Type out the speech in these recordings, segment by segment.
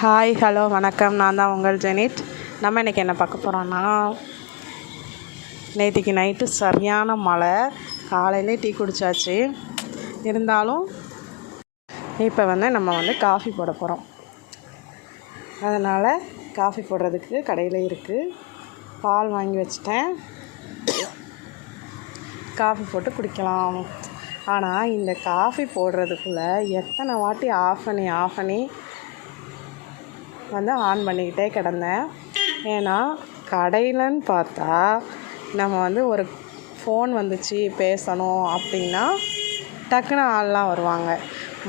Hi hello வணக்கம். நான் தான் உங்கள் ஜெனிட். நம்ம இன்றைக்கி என்ன பார்க்க போகிறோன்னா, நேற்றுக்கு நைட்டு சரியான மழை. காலையிலே டீ குடித்தாச்சு. இருந்தாலும் இப்போ நம்ம காஃபி போட போகிறோம். அதனால் காஃபி போடுறதுக்கு கடையில் இருக்குது. பால் வாங்கி வச்சிட்டேன். காஃபி போட்டு குடிக்கலாம். ஆனால் இந்த காஃபி போடுறதுக்குள்ளே எத்தனை வாட்டி ஆஃப் பண்ணி ஆன் பண்ணிக்கிட்டே கிடந்தேன். ஏன்னா கடையிலன்னு பார்த்தா நம்ம ஒரு ஃபோன் வந்துச்சு பேசணும் அப்படின்னா டக்குன்னு ஆள்லாம் வருவாங்க.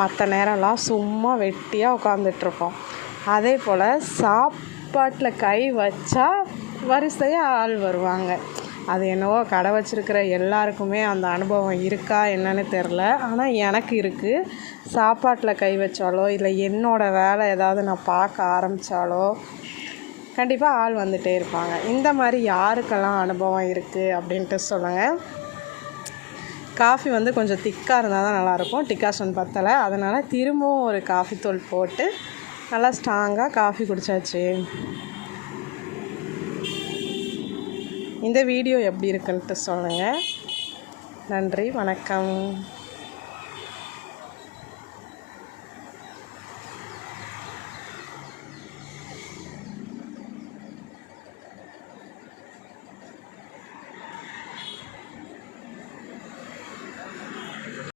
மற்ற நேரம்லாம் சும்மா வெட்டியாக உட்காந்துட்ருப்போம். அதே போல் சாப்பாட்டில் கை வச்சா வரிசையாக ஆள் வருவாங்க. அது என்னவோ கடை வச்சுருக்கிற எல்லாருக்குமே அந்த அனுபவம் இருக்கா என்னன்னு தெரில. ஆனால் எனக்கு இருக்குது. சாப்பாட்டில் கை வச்சாலோ இல்லை என்னோடய வேலை ஏதாவது நான் பார்க்க ஆரம்பித்தாலோ கண்டிப்பாக ஆள் வந்துகிட்டே இருப்பாங்க. இந்த மாதிரி யாருக்கெல்லாம் அனுபவம் இருக்குது அப்படின்ட்டு சொல்லுங்கள். காஃபி கொஞ்சம் திக்காக இருந்தால் தான் நல்லாயிருக்கும். டிகாஷன் பத்தலை. அதனால் திரும்பவும் ஒரு காஃபி தூள் போட்டு நல்லா ஸ்ட்ராங்காக காஃபி குடித்தாச்சு. இந்த வீடியோ எப்படி இருக்குன்ட்டு சொல்லுங்கள். நன்றி, வணக்கம்.